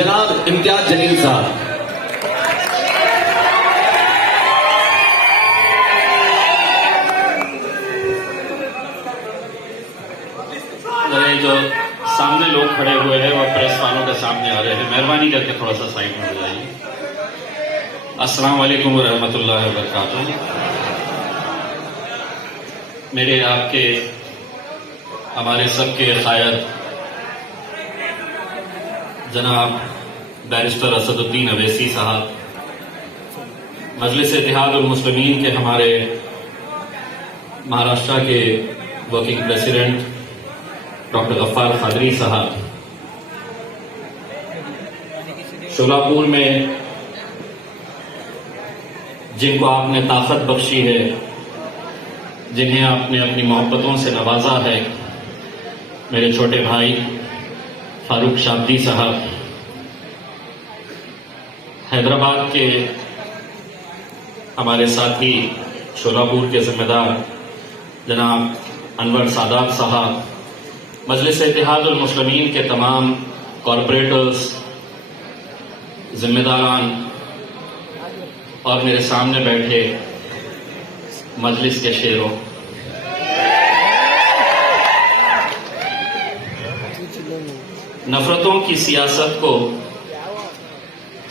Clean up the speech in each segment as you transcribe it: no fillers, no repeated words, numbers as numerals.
जनाब इम्तियाज जलील साहब। मेरे जो सामने लोग खड़े हुए हैं और प्रेस वालों के सामने आ रहे हैं, मेहरबानी करके थोड़ा सा साइड में हो जाइए। अस्सलाम वालेकुम व रहमतुल्लाहि व बरकातुहू। मेरे आपके हमारे सबके कायद जनाब बैरिस्टर असदुद्दीन अवैसी साहब, मजलिस इत्तेहादुल मुस्लिमीन के हमारे महाराष्ट्र के working president doctor Gaffar Qadri sahab, Sholapur में जिनको आपने ताकत बख्शी है, जिन्हें आपने अपनी मोहब्बतों से नवाजा है, मेरे छोटे भाई फारूक शाब्दी साहब, हैदराबाद के हमारे साथी शोलापुर के जिम्मेदार जनाब अनवर सादात साहब, मजलिस इत्तेहादुल मुस्लिमीन के तमाम कॉरपोरेटर्स, जिम्मेदारान और मेरे सामने बैठे मजलिस के शेरों, नफरतों की सियासत को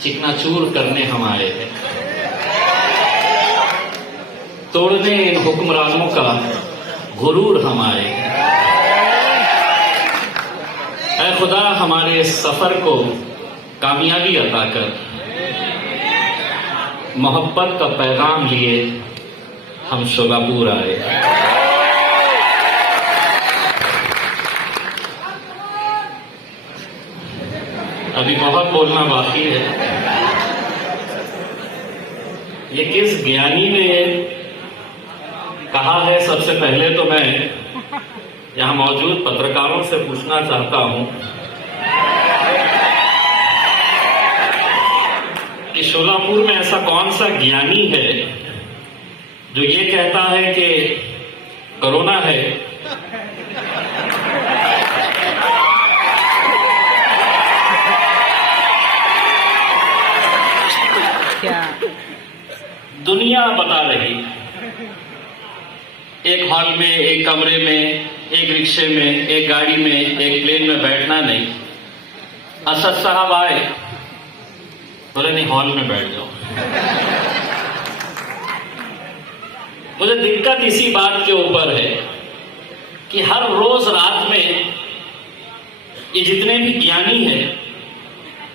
चिकनाचूर करने हम आए हैं, तोड़ने इन हुक्मरानों का गुरूर हम आए हैं। ऐ खुदा हमारे इस सफर को कामयाबी अता कर, मोहब्बत का पैगाम लिए हम शोलापुर आए। अभी बहुत बोलना बाकी है। ये किस ज्ञानी ने कहा है, सबसे पहले तो मैं यहां मौजूद पत्रकारों से पूछना चाहता हूं कि शोलापुर में ऐसा कौन सा ज्ञानी है जो ये कहता है कि कोरोना है, क्या दुनिया बता रही, एक हॉल में, एक कमरे में, एक रिक्शे में, एक गाड़ी में, एक प्लेन में बैठना नहीं। असद साहब आए, बोले नहीं हॉल में बैठ जाओ। मुझे दिक्कत इसी बात के ऊपर है कि हर रोज रात में ये जितने भी ज्ञानी हैं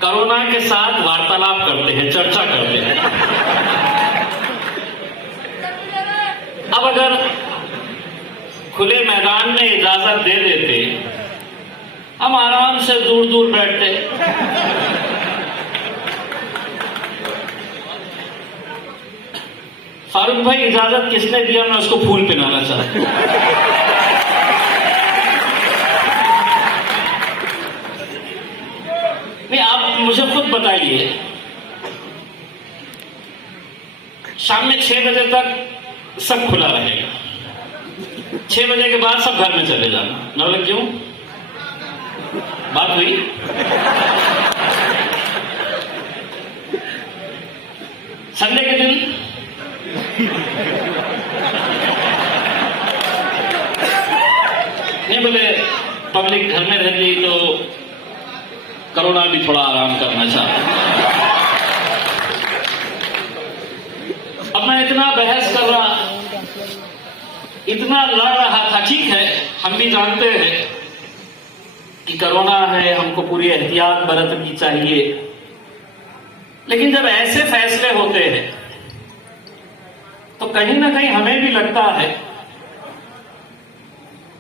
कोरोना के साथ वार्तालाप करते हैं, चर्चा करते हैं। अब अगर खुले मैदान में इजाजत दे देते, हम आराम से दूर दूर बैठते। फारूक भाई इजाजत किसने दिया, मैं उसको फूल पिलाना चाहता हूं। नहीं, आप मुझे खुद बताइए, शाम में 6 बजे तक सब खुला रहेगा, 6 बजे के बाद सब घर में चले जाना, ना बोले क्यों? बात हुई? संडे के दिन नहीं, बोले पब्लिक घर में रहती तो कोरोना भी थोड़ा आराम करना चाहता। अब मैं इतना बहस कर रहा, इतना लड़ रहा था, ठीक है हम भी जानते हैं कि कोरोना है, हमको पूरी एहतियात बरतनी चाहिए, लेकिन जब ऐसे फैसले होते हैं तो कहीं ना कहीं हमें भी लगता है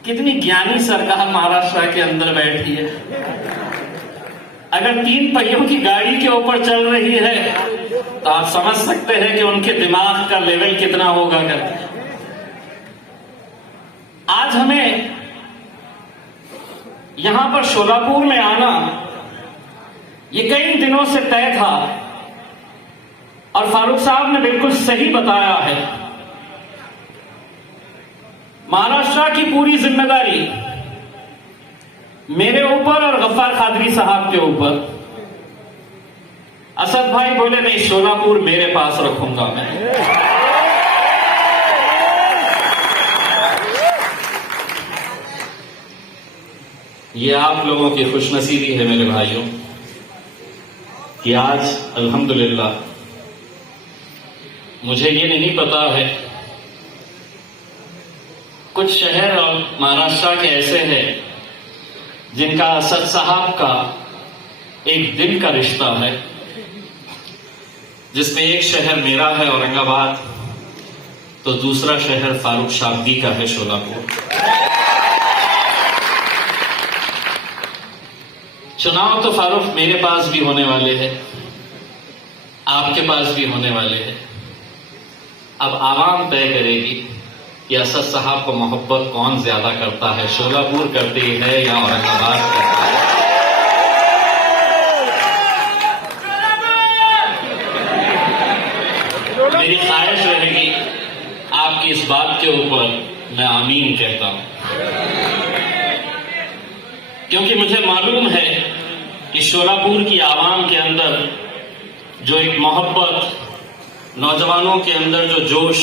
कितनी ज्ञानी सरकार महाराष्ट्र के अंदर बैठी है। अगर 3 पहियों की गाड़ी के ऊपर चल रही है तो आप समझ सकते हैं कि उनके दिमाग का लेवल कितना होगा। आज हमें यहां पर शोलापुर में आना ये कई दिनों से तय था और फारूक साहब ने बिल्कुल सही बताया है। महाराष्ट्र की पूरी जिम्मेदारी मेरे ऊपर और गफ्फार कादरी साहब के ऊपर। असद भाई बोले नहीं, शोलापुर मेरे पास रखूंगा मैं। ये आप लोगों की खुशनसीबी है मेरे भाइयों कि आज अल्हम्दुलिल्लाह, मुझे ये नहीं पता है, कुछ शहर और महाराष्ट्र के ऐसे हैं जिनका असद साहब का एक दिल का रिश्ता है, जिसमें एक शहर मेरा है औरंगाबाद, तो दूसरा शहर फारूक शाब्दी का है शोलापुर। चुनाव तो फारूक मेरे पास भी होने वाले हैं, आपके पास भी होने वाले हैं। अब आवाम तय करेगी कि असद साहब को मोहब्बत कौन ज्यादा करता है, शोलापुर करती है या औरंगाबाद करता है। मेरी ख्वाहिश रहेगी आपकी इस बात के ऊपर मैं आमीन कहता हूं, क्योंकि मुझे मालूम है कि शोलापुर की आवाम के अंदर जो एक मोहब्बत, नौजवानों के अंदर जो जोश,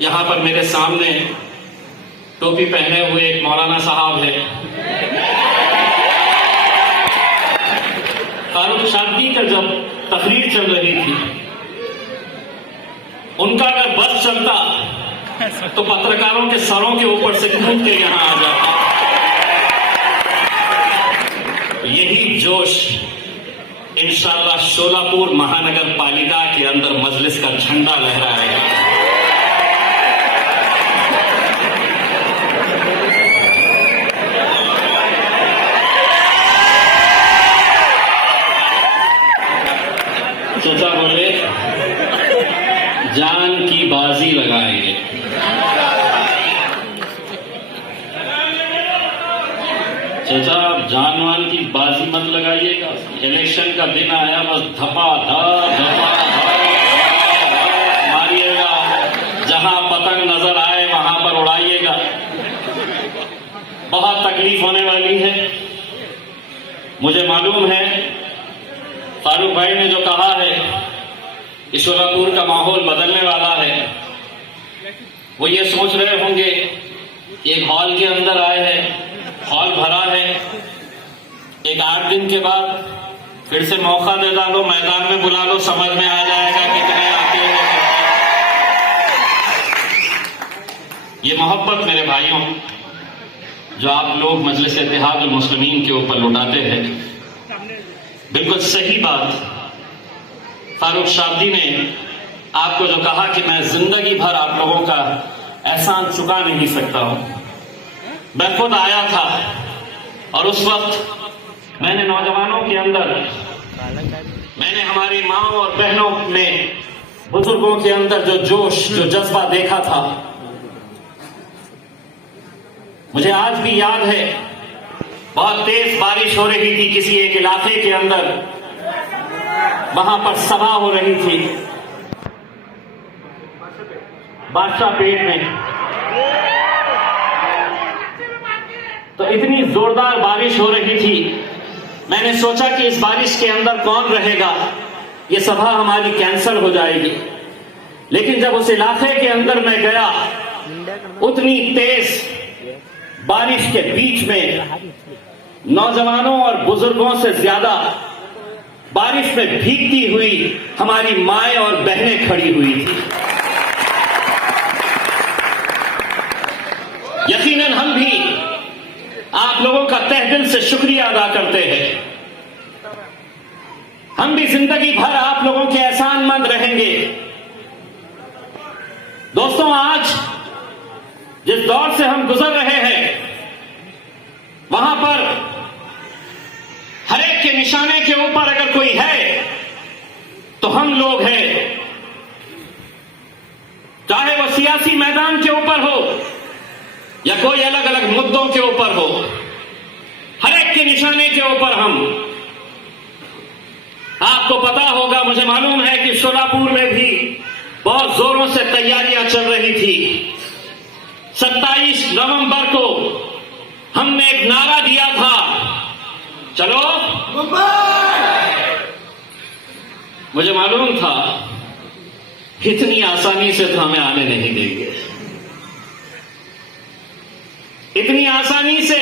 यहां पर मेरे सामने टोपी पहने हुए एक मौलाना साहब है, फारूक शाब्दी का जब तकरीर चल रही थी, उनका अगर बस चलता तो पत्रकारों के सरों के ऊपर से कूद के यहां आ जाता। यही जोश इंशाअल्लाह शोलापुर महानगर पालिका के अंदर मजलिस का झंडा लहराएगा। चचा बोले जान की बाजी लगाएंगे। चचा जानवान की बाजी मत लगाइएगा, इलेक्शन का दिन आया, बस धपा मारिएगा, जहां पतंग नजर आए वहां पर उड़ाइएगा। बहुत तकलीफ होने वाली है। मुझे मालूम है फारूक भाई ने जो कहा है कि शोलापुर का माहौल बदलने वाला है, वो ये सोच रहे होंगे एक हॉल के अंदर आए हैं, हॉल भरा है, एक 8 दिन के बाद फिर से मौका दे डालो, मैदान में बुला लो, समझ में आ जाएगा कितने आते हैं। ये मोहब्बत मेरे भाइयों जो आप लोग मजलिस इत्तेहाद मुस्लिमीन के ऊपर लुटाते हैं, बिल्कुल सही बात। फारूक शाब्दी ने आपको जो कहा कि मैं जिंदगी भर आप लोगों का एहसान चुका नहीं सकता हूं, मैं खुद आया था और उस वक्त मैंने नौजवानों के अंदर, मैंने हमारी माँ और बहनों में, बुजुर्गों के अंदर जो जोश, जो जज्बा देखा था, मुझे आज भी याद है। बहुत तेज बारिश हो रही थी किसी एक इलाके के अंदर, वहां पर सभा हो रही थी बादशाह पेट में। तो इतनी जोरदार बारिश हो रही थी, मैंने सोचा कि इस बारिश के अंदर कौन रहेगा, ये सभा हमारी कैंसिल हो जाएगी। लेकिन जब उस इलाके के अंदर मैं गया, उतनी तेज बारिश के बीच में नौजवानों और बुजुर्गों से ज्यादा बारिश में भीगती हुई हमारी माएं और बहनें खड़ी हुई थी। यकीनन हम भी आप लोगों का तहे दिल से शुक्रिया अदा करते हैं। हम भी जिंदगी भर आप लोगों के एहसानमंद रहेंगे। दोस्तों, आज जिस दौर से हम गुजर रहे हैं, वहां पर हर एक के निशाने के ऊपर अगर कोई है तो हम लोग हैं। चाहे वो सियासी मैदान के ऊपर हो या कोई अलग अलग मुद्दों के ऊपर हो, हर एक के निशाने के ऊपर हम। आपको पता होगा, मुझे मालूम है कि शोलापुर में भी बहुत जोरों से तैयारियां चल रही थी। 27 नवंबर को हमने एक नारा दिया था, चलो मुझे मालूम था इतनी आसानी से तो हमें आने नहीं देंगे, इतनी आसानी से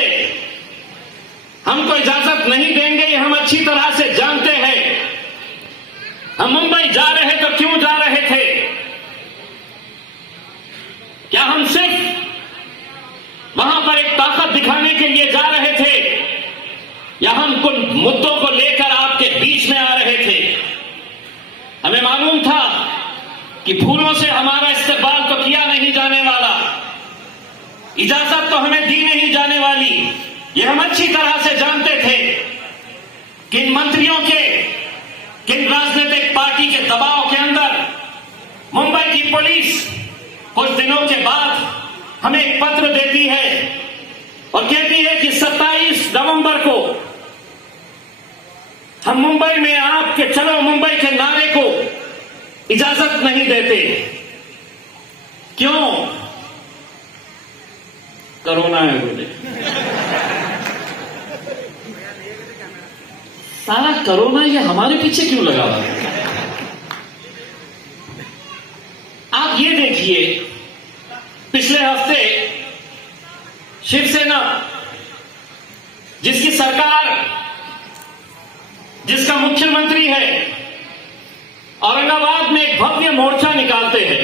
हमको इजाजत नहीं देंगे, ये हम अच्छी तरह से जानते हैं। हम मुंबई जा रहे तो क्यों जा रहे थे? क्या हम सिर्फ वहां पर एक ताकत दिखाने के लिए जा रहे थे, या हम कुछ मुद्दों को लेकर आपके बीच में आ रहे थे? हमें मालूम था कि फूलों से हमारा इस्तेमाल तो किया नहीं जाने वाला, इजाजत तो हमें दी नहीं जाने वाली। ये हम अच्छी तरह से जानते थे। किन मंत्रियों के, किन राजनीतिक पार्टी के दबाव के अंदर मुंबई की पुलिस कुछ दिनों के बाद हमें एक पत्र देती है और कहती है कि 27 नवंबर को हम मुंबई में आपके चलो मुंबई के नारे को इजाजत नहीं देते। क्यों? कोरोना है बोले। सारा कोरोना ये हमारे पीछे क्यों लगा हुआ है? आप ये देखिए, पिछले हफ्ते शिवसेना जिसकी सरकार, जिसका मुख्यमंत्री है, औरंगाबाद में एक भव्य मोर्चा निकालते हैं।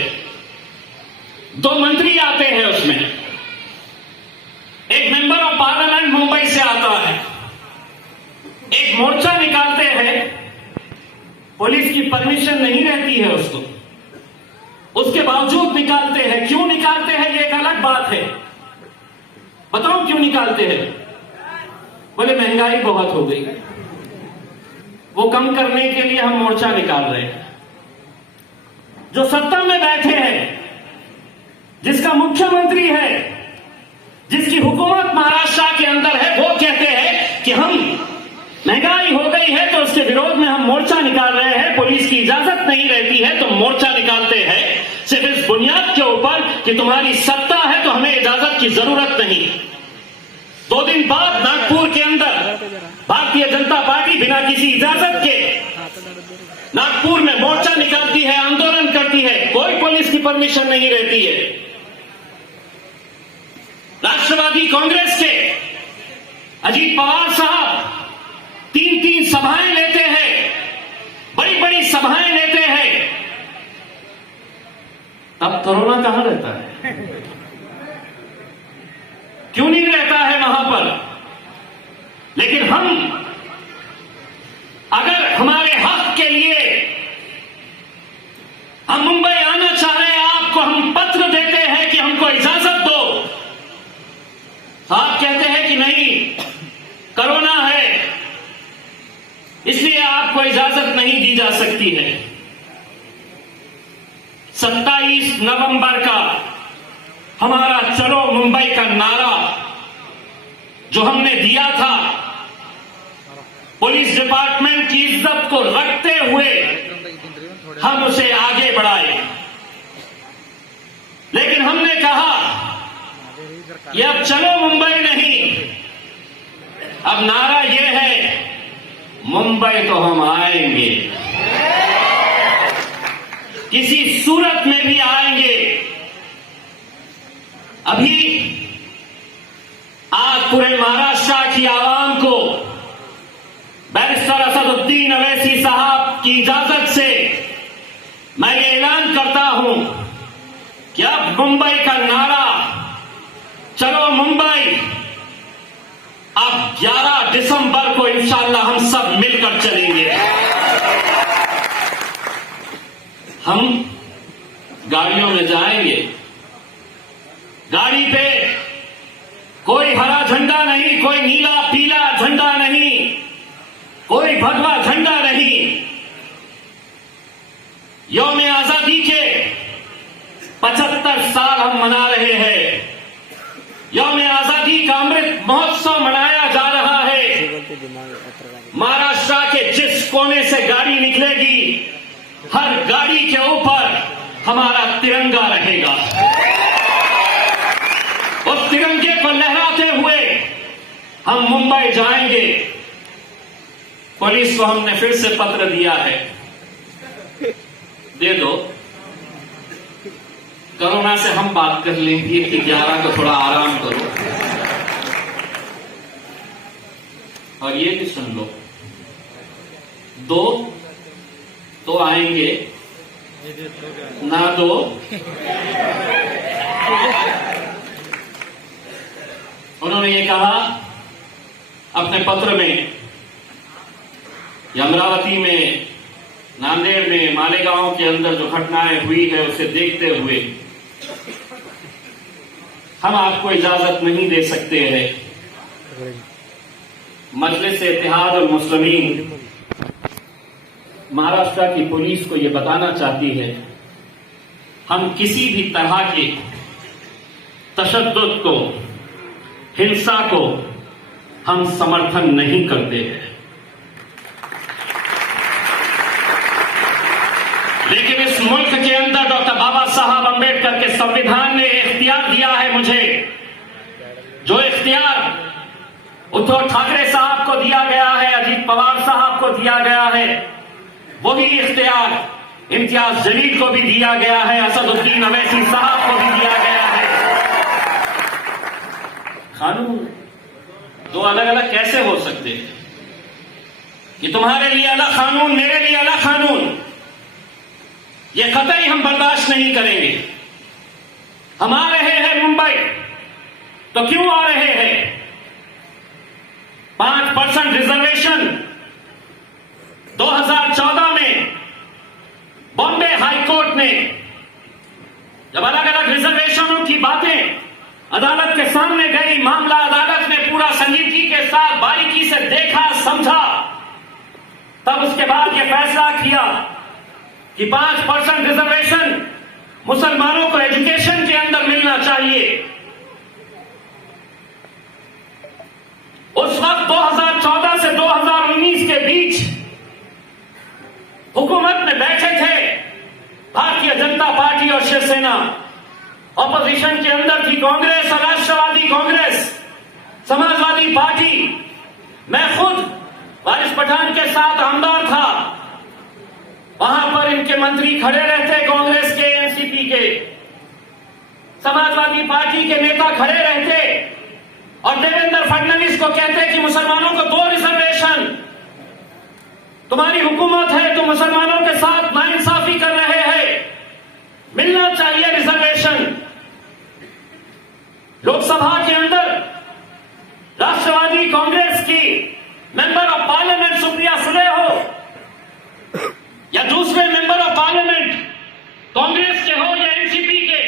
2 मंत्री आते हैं, उसमें एक मेंबर ऑफ पार्लियामेंट मुंबई से आता है। एक मोर्चा निकालते हैं, पुलिस की परमिशन नहीं रहती है उसको, उसके बावजूद निकालते हैं। क्यों निकालते हैं ये एक अलग बात है। बताओ क्यों निकालते हैं? बोले महंगाई बहुत हो गई, वो कम करने के लिए हम मोर्चा निकाल रहे हैं। जो सत्ता में बैठे हैं, जिसका मुख्यमंत्री है, जिसकी हुकूमत महाराष्ट्र के अंदर है, वो कहते हैं कि हम महंगाई हो गई है तो उसके विरोध में हम मोर्चा निकाल रहे हैं। पुलिस की इजाजत नहीं रहती है तो मोर्चा निकालते हैं, सिर्फ इस बुनियाद के ऊपर कि तुम्हारी सत्ता है तो हमें इजाजत की जरूरत नहीं। 2 दिन बाद नागपुर के अंदर भारतीय जनता पार्टी बिना किसी इजाजत के नागपुर में मोर्चा निकालती है, आंदोलन करती है, कोई पुलिस की परमिशन नहीं रहती है। राष्ट्रवादी कांग्रेस के अजीत पवार साहब 3 सभाएं लेते हैं, बड़ी बड़ी सभाएं लेते हैं, तब कोरोना कहां रहता है? क्यों नहीं रहता है वहां पर? लेकिन हम अगर हमारे हक के लिए हम मुंबई आना चाह रहे हैं, आपको हम पत्र देते हैं कि हमको इजाजत दो, आप कहते हैं कि नहीं कोरोना है इसलिए आपको इजाजत नहीं दी जा सकती है। 27 नवंबर का हमारा चलो मुंबई का नारा जो हमने दिया था, पुलिस डिपार्टमेंट की इज्जत को रखते हुए हम उसे आगे बढ़ाए। लेकिन हमने कहा कि अब चलो मुंबई नहीं, अब नारा यह है मुंबई तो हम आएंगे, किसी सूरत में भी आएंगे। अभी आज पूरे महाराष्ट्र की आवाम को बैरिस्टर असदुद्दीन अवैसी साहब की इजाजत से मैं ये ऐलान करता हूं कि अब मुंबई का नारा चलो मुंबई अब 11 दिसंबर को इंशाअल्लाह हम सब मिलकर चलेंगे। हम गाड़ियों में जाएंगे, गाड़ी पे कोई हरा झंडा नहीं, कोई नीला पीला झंडा नहीं, कोई भगवा झंडा नहीं। यौम आजादी के 75 साल हम मना रहे हैं। यौम आजादी का अमृत महोत्सव मनाया जा रहा है। महाराष्ट्र के जिस कोने से गाड़ी निकलेगी, हर गाड़ी के ऊपर हमारा तिरंगा रहेगा। उस तिरंगे को लहराते हुए हम मुंबई जाएंगे। पुलिस को हमने फिर से पत्र दिया है दे दो, कोरोना से हम बात कर लेंगे कि 11 को थोड़ा आराम करो। और ये भी सुन लो, 2 तो आएंगे, ना 2 उन्होंने ये कहा अपने पत्र में, अमरावती में, नांदेड़ में, मालेगांव के अंदर जो घटनाएं हुई है उसे देखते हुए हम आपको इजाजत नहीं दे सकते हैं। मजलिस-ए-इत्तेहाद और मुस्लिमीन महाराष्ट्र की पुलिस को यह बताना चाहती है, हम किसी भी तरह के तशद्दुद को, हिंसा को हम समर्थन नहीं करते हैं। लेकिन इस मुल्क के अंदर डॉक्टर बाबा साहब अंबेडकर के संविधान ने इख्तियार दिया है मुझे, जो इख्तियार उद्धव ठाकरे साहब को दिया गया है, अजीत पवार साहब को दिया गया है, वही इख्तियार इम्तियाज जलील को भी दिया गया है, असदुद्दीन अवैसी साहब को भी दिया गया है। कानून 2 अलग अलग कैसे हो सकते हैं कि तुम्हारे लिए अलग कानून, मेरे लिए अलग कानून? ये कतई हम बर्दाश्त नहीं करेंगे। हम आ रहे हैं मुंबई, तो क्यों आ रहे हैं? 5% रिजर्वेशन 2014 में बॉम्बे हाईकोर्ट ने जब अलग अलग रिजर्वेशनों की बातें अदालत के सामने गई, मामला अदालत ने पूरा संजीदगी के साथ बारीकी से देखा, समझा, तब उसके बाद यह फैसला किया कि 5% रिजर्वेशन मुसलमानों को एजुकेशन के अंदर मिलना चाहिए। उस वक्त 2014 से 2019 के बीच हुकूमत में बैठे थे भारतीय जनता पार्टी और शिवसेना, ऑपोजिशन के अंदर थी कांग्रेस और राष्ट्रवादी कांग्रेस, समाजवादी पार्टी। मैं खुद वारिस पठान के साथ आमदार था, वहां पर इनके मंत्री खड़े रहते, कांग्रेस के, एनसीपी के, समाजवादी पार्टी के नेता खड़े रहते और देवेंद्र फडणवीस को कहते कि मुसलमानों को 2 रिजर्वेशन, तुम्हारी हुकूमत है तो मुसलमानों के साथ नाइंसाफी कर रहे हैं, मिलना चाहिए रिजर्वेशन। लोकसभा के अंदर राष्ट्रवादी कांग्रेस की member of parliament Supriya Sule हो या दूसरे मेंबर ऑफ पार्लियामेंट कांग्रेस के हो या एनसीपी के,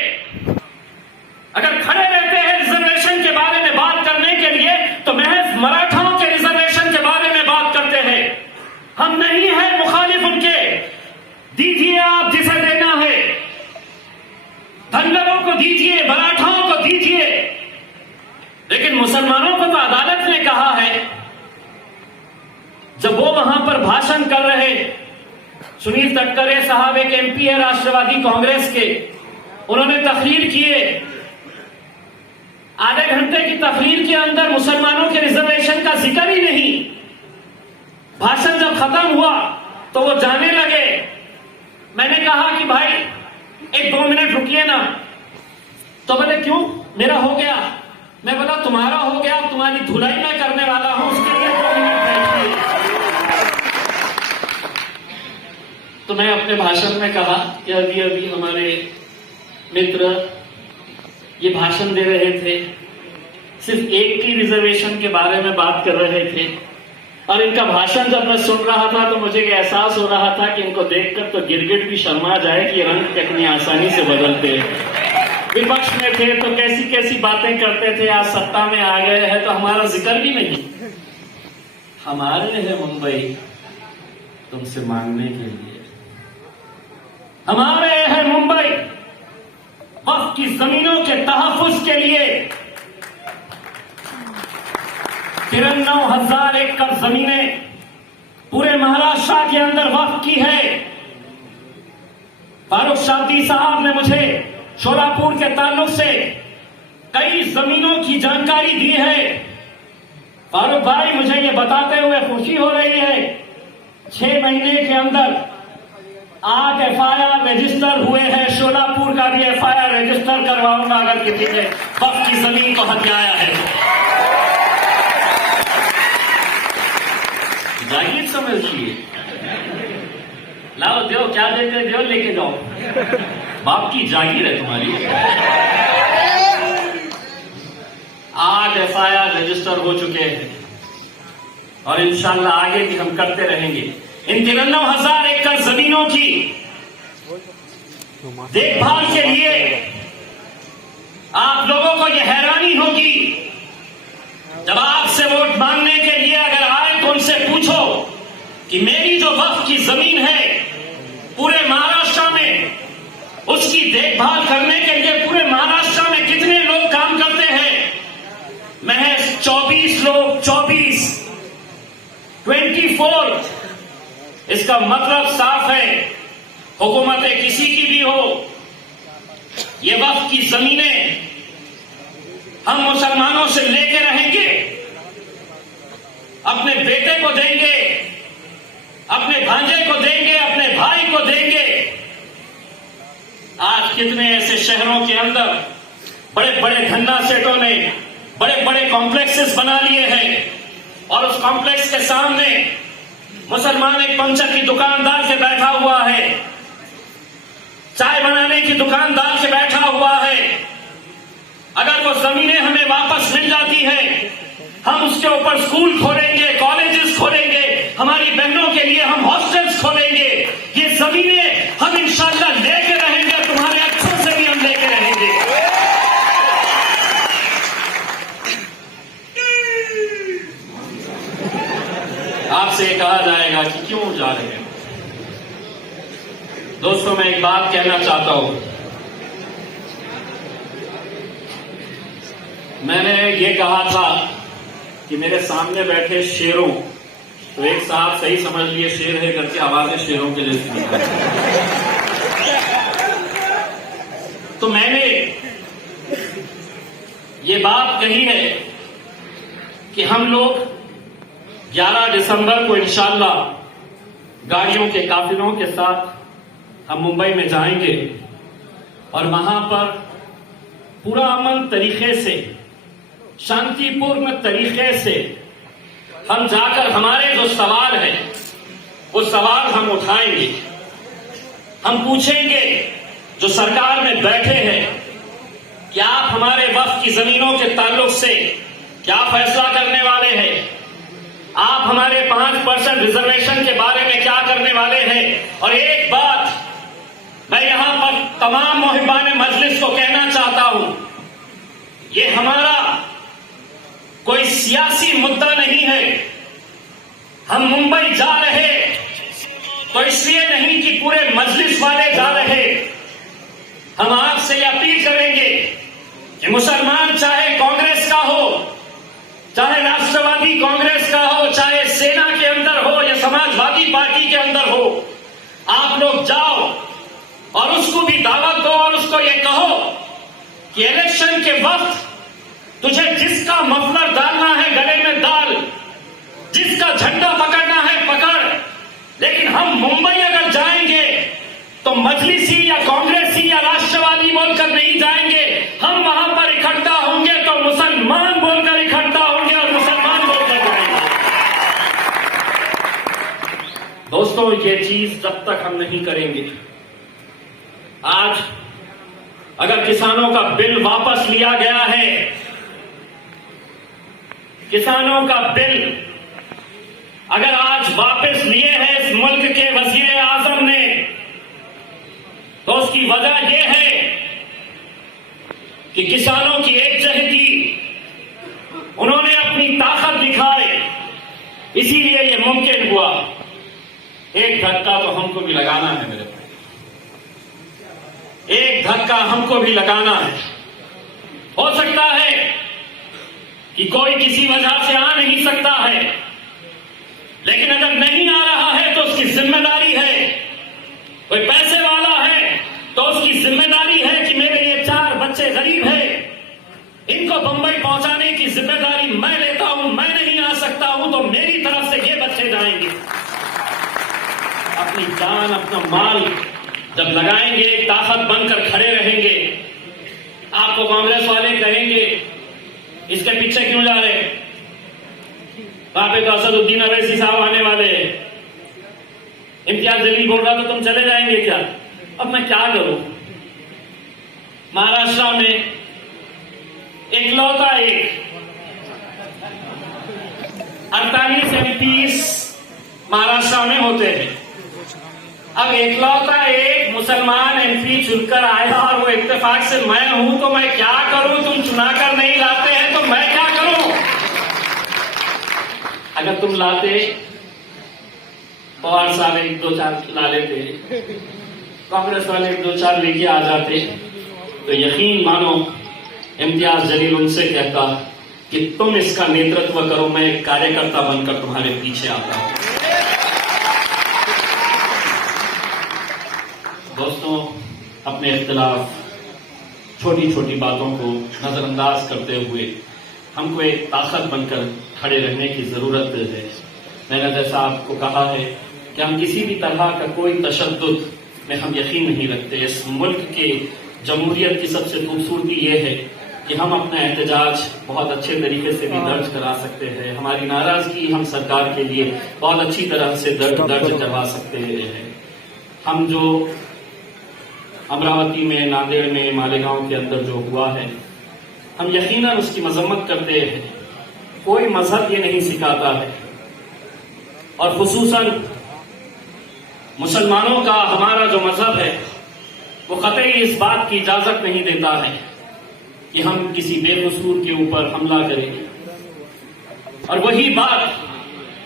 अगर खड़े रहते हैं रिजर्वेशन के बारे में बात करने के लिए, तो महज मराठाओं के रिजर्वेशन के बारे में बात करते हैं। हम नहीं है मुखालिफ उनके, दीजिए आप जिसे देना है, धनगरों को दीजिए, मराठाओं को दीजिए। लेकिन मुसलमानों को तो अदालत ने कहा है, जब वो वहां पर भाषण कर रहे, सुनील तटकरे साहब एक एमपी है राष्ट्रवादी कांग्रेस के, उन्होंने तकरीर किए, आधे घंटे की तकरीर के अंदर मुसलमानों के रिजर्वेशन का जिक्र ही नहीं। भाषण जब खत्म हुआ तो वो जाने लगे। मैंने कहा कि भाई 1-2 मिनट रुकिए ना, तो बोले क्यों, मेरा हो गया। मैं बोला तुम्हारा हो गया, तुम्हारी धुलाई मैं करने वाला हूं, उसके लिए 2 मिनट बैठिए। तो मैं अपने भाषण में कहा कि अभी हमारे मित्र ये भाषण दे रहे थे, सिर्फ एक की रिजर्वेशन के बारे में बात कर रहे थे, और इनका भाषण जब मैं सुन रहा था तो मुझे एहसास हो रहा था कि इनको देखकर तो गिरगिट भी शर्मा जाए कि रंग कितनी आसानी से बदलते हैं। विपक्ष में थे तो कैसी कैसी बातें करते थे, आज सत्ता में आ गए हैं तो हमारा जिक्र भी नहीं। हमारे है मुंबई तुमसे मांगने के लिए, हमारे है मुंबई वक्फ की जमीनों के तहफ्फुज के लिए। 93,000 एकड़ जमीनें पूरे महाराष्ट्र के अंदर वक्फ की है। फारूक शाब्दी साहब ने मुझे शोलापुर के ताल्लुक से कई जमीनों की जानकारी दी है। फारूक भाई, मुझे ये बताते हुए खुशी हो रही है, 6 महीने के अंदर 8 FIR रजिस्टर हुए हैं, शोलापुर का भी FIR रजिस्टर करवाऊंगा अगर किसी ने वक्फ की जमीन को हथियाया है। जागीर समझ लिए, लाओ दो, क्या देते दो, लेके जाओ, बाप की जागीर है तुम्हारी। 8 FIR रजिस्टर हो चुके हैं और इंशाल्लाह आगे भी हम करते रहेंगे। इन 93,000 एकड़ जमीनों की देखभाल के लिए आप लोगों को यह हैरानी होगी, जब आपसे वोट मांगने के लिए अगर आए तो उनसे पूछो कि मेरी जो वक्फ की जमीन है पूरे महाराष्ट्र में, उसकी देखभाल करने के लिए पूरे महाराष्ट्र में कितने लोग काम करते हैं? महज 24 लोग, 24। इसका मतलब साफ है, हुकूमतें किसी की भी हो, ये वक्फ की जमीनें हम मुसलमानों से लेके रहेंगे, अपने बेटे को देंगे, अपने भांजे को देंगे, अपने भाई को देंगे। आज कितने ऐसे शहरों के अंदर बड़े बड़े धन्ना सेठों ने बड़े बड़े कॉम्प्लेक्सेस बना लिए हैं और उस कॉम्प्लेक्स के सामने मुसलमान एक पंचर की दुकानदार से बैठा हुआ है, चाय बनाने की दुकानदार से बैठा हुआ है। अगर वो जमीनें हमें वापस मिल जाती है, हम उसके ऊपर स्कूल खोलेंगे, कॉलेजेस खोलेंगे, हमारी बहनों के लिए हम हॉस्टल्स खोलेंगे। ये जमीनें हम इंशाल्लाह लेके रहेंगे, तुम्हारे अच्छों से भी हम लेके रहेंगे। आपसे कहा जाएगा कि क्यों जा रहे हैं। दोस्तों, मैं एक बात कहना चाहता हूं। मैंने ये कहा था कि मेरे सामने बैठे शेरों, तो एक साहब सही समझ लिए शेर है करके आवाजें शेरों के जैसी निकाली। तो मैंने ये बात कही है कि हम लोग 11 दिसंबर को इंशाल्लाह गाड़ियों के काफिलों के साथ हम मुंबई में जाएंगे और वहां पर पूरा अमन तरीके से, शांतिपूर्ण तरीके से हम जाकर हमारे जो सवाल हैं वो सवाल हम उठाएंगे। हम पूछेंगे जो सरकार में बैठे हैं कि आप हमारे वक्फ की जमीनों के ताल्लुक से क्या फैसला करने वाले हैं, आप हमारे 5% रिजर्वेशन के बारे में क्या करने वाले हैं। और एक बात मैं यहां पर तमाम मोहिबान मजलिस को कहना चाहता हूं, ये हमारा कोई सियासी मुद्दा नहीं है। हम मुंबई जा रहे तो इसलिए नहीं कि पूरे मजलिस वाले जा रहे। हम आपसे अपील करेंगे कि मुसलमान चाहे कांग्रेस का हो, चाहे राष्ट्रवादी कांग्रेस का हो, चाहे सेना के अंदर हो या समाजवादी पार्टी के अंदर हो, आप लोग जाओ और उसको भी दावत दो और उसको ये कहो कि इलेक्शन के वक्त तुझे जिसका मफलर डालना है गले में डाल, जिसका झंडा पकड़ना है पकड़, लेकिन हम मुंबई अगर जाएंगे तो मजलिसी या कांग्रेसी या राष्ट्रवादी बोलकर नहीं जाएंगे। हम वहां पर इकट्ठा होंगे तो मुसलमान बोलकर इकट्ठा होंगे और मुसलमान बोलकर जाएंगे। दोस्तों, ये चीज जब तक हम नहीं करेंगे, आज अगर किसानों का बिल वापस लिया गया है, किसानों का बिल अगर आज वापस लिए हैं इस मुल्क के वजीर आजम ने, तो उसकी वजह यह है कि किसानों की एकजुटती, उन्होंने अपनी ताकत दिखाई, इसीलिए यह मुमकिन हुआ। एक धक्का तो हमको भी लगाना है मेरे भाई, एक धक्का हमको भी लगाना है। हो सकता है कि कोई किसी वजह से आ नहीं सकता है, लेकिन अगर नहीं आ रहा है तो उसकी जिम्मेदारी है। कोई पैसे वाला है तो उसकी जिम्मेदारी है कि मेरे ये 4 बच्चे गरीब हैं, इनको बंबई पहुंचाने की जिम्मेदारी मैं लेता हूं। मैं नहीं आ सकता हूं तो मेरी तरफ से ये बच्चे जाएंगे। अपनी जान अपना माल जब लगाएंगे, ताकत बनकर खड़े रहेंगे, आपको कांग्रेस वाले कहेंगे इसके पीछे क्यों जा रहे, वहां पे तो असदुद्दीन अवैसी साहब आने वाले हैं, इम्तियाज जलील बोल रहा तो तुम चले जाएंगे क्या। अब मैं क्या करूं, महाराष्ट्र में इकलौता एक 48 MP महाराष्ट्र में होते हैं, अब इकलौता एक मुसलमान MP चुनकर आया और वो इत्तेफाक से मैं हूं, तो मैं क्या करूं, तुम चुनाकर नहीं लाते हैं तो मैं क्या करूं। अगर तुम लाते, पवार साहब 1-2-4 ला लेते, कांग्रेस वाले 1-2-4 लेके आ जाते, तो यकीन मानो इम्तियाज जलील उनसे कहता कि तुम इसका नेतृत्व करो, मैं एक कार्यकर्ता बनकर तुम्हारे पीछे आता हूं। दोस्तों, अपने इख्तिलाफ, छोटी छोटी बातों को नजरअंदाज करते हुए हमको एक ताकत बनकर खड़े रहने की जरूरत है। मैंने जैसा आपको कहा है कि हम किसी भी तरह का कोई तशद्दुद में हम यकीन नहीं रखते। इस मुल्क के जमहूरियत की सबसे खूबसूरती यह है कि हम अपना एहतजाज बहुत अच्छे तरीके से भी दर्ज करा सकते हैं, हमारी नाराजगी हम सरकार के लिए बहुत अच्छी तरह से दर्ज करवा सकते हैं। हम जो अमरावती में, नांदेड़ में, मालेगांव के अंदर जो हुआ है, हम यकीनन उसकी मजम्मत करते हैं। कोई मजहब ये नहीं सिखाता है, और खुसूसन मुसलमानों का हमारा जो मजहब है वो कतई इस बात की इजाजत नहीं देता है कि हम किसी बेकसूर के ऊपर हमला करें। और वही बात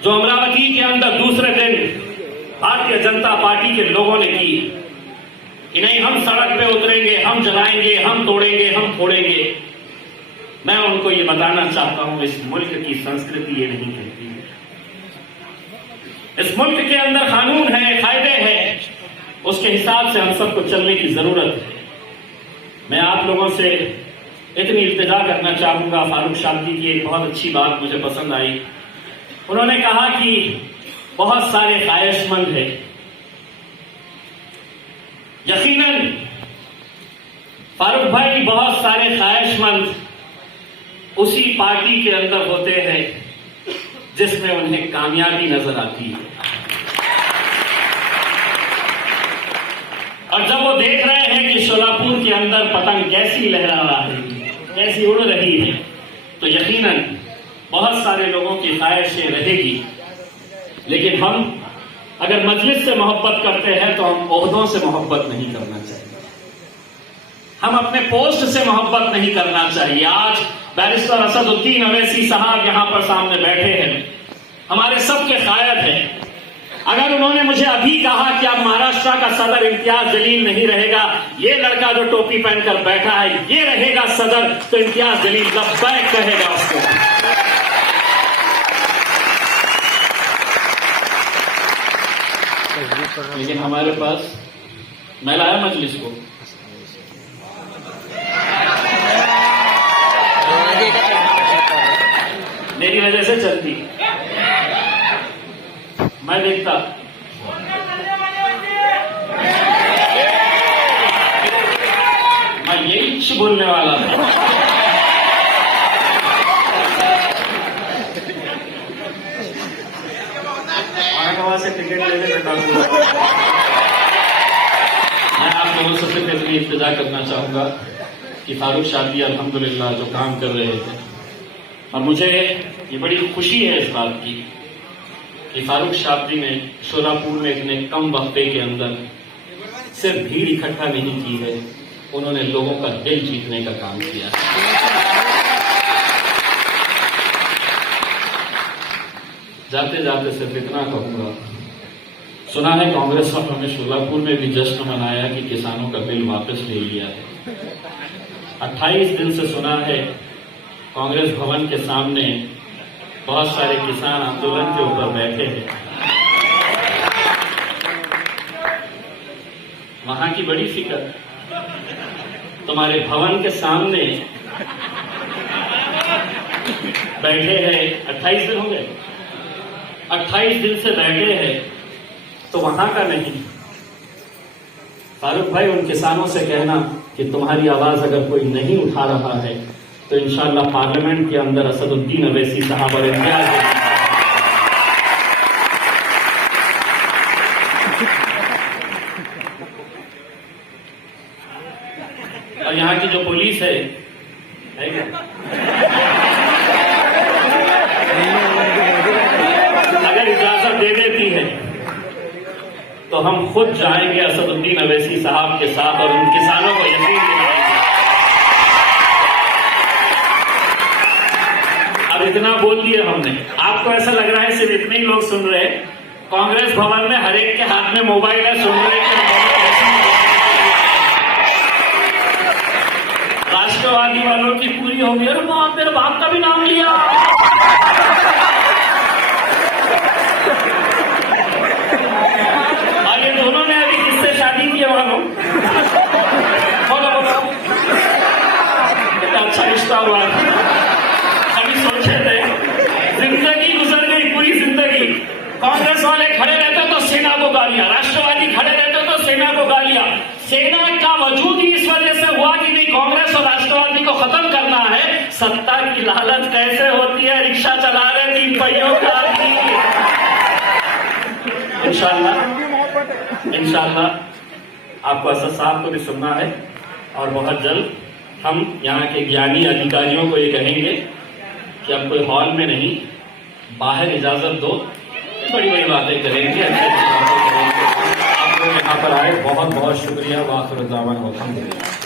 जो अमरावती के अंदर दूसरे दिन भारतीय जनता पार्टी के लोगों ने की कि नहीं, हम सड़क पे उतरेंगे, हम जलाएंगे, हम तोड़ेंगे, हम फोड़ेंगे, मैं उनको ये बताना चाहता हूं, इस मुल्क की संस्कृति ये नहीं कहती है। इस मुल्क के अंदर कानून है, कायदे हैं, उसके हिसाब से हम सबको चलने की जरूरत है। मैं आप लोगों से इतनी इल्तिजा करना चाहूंगा, फारूक शाब्दी की एक बहुत अच्छी बात मुझे पसंद आई। उन्होंने कहा कि बहुत सारे ख्वाहिशमंद हैं। यकीनन फारूक भाई, बहुत सारे ख्वाहिशमंद उसी पार्टी के अंदर होते हैं जिसमें उन्हें कामयाबी नजर आती है, और जब वो देख रहे हैं कि शोलापुर के अंदर पतंग कैसी लहरा रही है, कैसी उड़ रही है, तो यकीनन बहुत सारे लोगों की ख्वाहिशें रहेगी। लेकिन हम अगर मजलिस से मोहब्बत करते हैं तो हम ओहदों से मोहब्बत नहीं करना चाहिए, हम अपने पोस्ट से मोहब्बत नहीं करना चाहिए। आज बैरिस्टर असदुद्दीन अवैसी साहब यहां पर सामने बैठे हैं, हमारे सबके कायद हैं। अगर उन्होंने मुझे अभी कहा कि अब महाराष्ट्र का सदर इम्तियाज जलील नहीं रहेगा, ये लड़का जो टोपी पहनकर बैठा है ये रहेगा सदर, तो इम्तियाज जलील लब्बैक कहेगा उसको। लेकिन हमारे पास, मैं लाया मजलिस को, मेरी वजह से चलती, मैं देखता मैं यही बोलने वाला था। से टिकट लेने बैठा हूँ। मैं आप लोगों से सिर्फ इतनी इल्तिजा करना चाहूंगा कि फारूक शाब्दी अल्हम्दुलिल्लाह जो काम कर रहे थे, और मुझे ये बड़ी खुशी है इस बात की कि फारूक शाब्दी ने शोलापुर में इतने कम वक्फे के अंदर सिर्फ भीड़ इकट्ठा नहीं की है, उन्होंने लोगों का दिल जीतने का काम किया। जाते जाते सिर्फ इतना कहूंगा, सुना है कांग्रेस वालों ने शोलापुर में भी जश्न मनाया कि किसानों का बिल वापस ले लिया है। 28 दिन से सुना है कांग्रेस भवन के सामने बहुत सारे किसान आंदोलन के ऊपर बैठे हैं। वहां की बड़ी फिक्र, तुम्हारे भवन के सामने बैठे हैं, 28 दिन हो गए, 28 दिन से बैठे हैं, तो वहां का नहीं। फारूक भाई, उन किसानों से कहना कि तुम्हारी आवाज अगर कोई नहीं उठा रहा है तो इंशाअल्लाह पार्लियामेंट के अंदर असदुद्दीन अवैसी साहब और इम्तियाज और यहाँ की जो पुलिस है क्या? अगर इजाजत दे देती है तो हम खुद जाएंगे असदुद्दीन अवैसी साहब के साथ और उन किसानों को यकीन दिलाएंगे। अब इतना बोल दिया हमने, आपको ऐसा लग रहा है सिर्फ इतने ही लोग सुन रहे हैं? कांग्रेस भवन में हर एक के हाथ में मोबाइल है, सुन रहे हैं। राष्ट्रवादी वालों की पूरी होगी, अरे बाप, मेरे बाप का भी नाम लिया। और ये दोनों ने अभी किससे शादी की है मालूम? बोलो बोलो, कितना अच्छा रिश्ता हुआ। कभी सोचे थे? जिंदगी गुजर गई, पूरी जिंदगी कांग्रेस वाले खड़े रहते तो सेना को गालियां, राष्ट्रवादी खड़े रहते तो सेना को गालियां। सेना का वजूद ही इस वजह से हुआ कि नहीं, कांग्रेस और राष्ट्रवादी को खत्म करना है। सत्ता की लालच कैसे होती है? रिक्शा चला रहे 3 पहियों का आदमी। इंशाअल्लाह आपको असद साहब को भी सुनना है और बहुत जल्द हम यहाँ के ज्ञानी अधिकारियों को ये कहेंगे कि अब कोई हॉल में नहीं, बाहर इजाजत दो, बड़ी बड़ी बातें करेंगे, अच्छी अच्छी बातें करेंगे। आप लोग यहाँ पर आए, बहुत बहुत शुक्रिया। वाखिर दावाना अल्हम्दुलिल्लाह।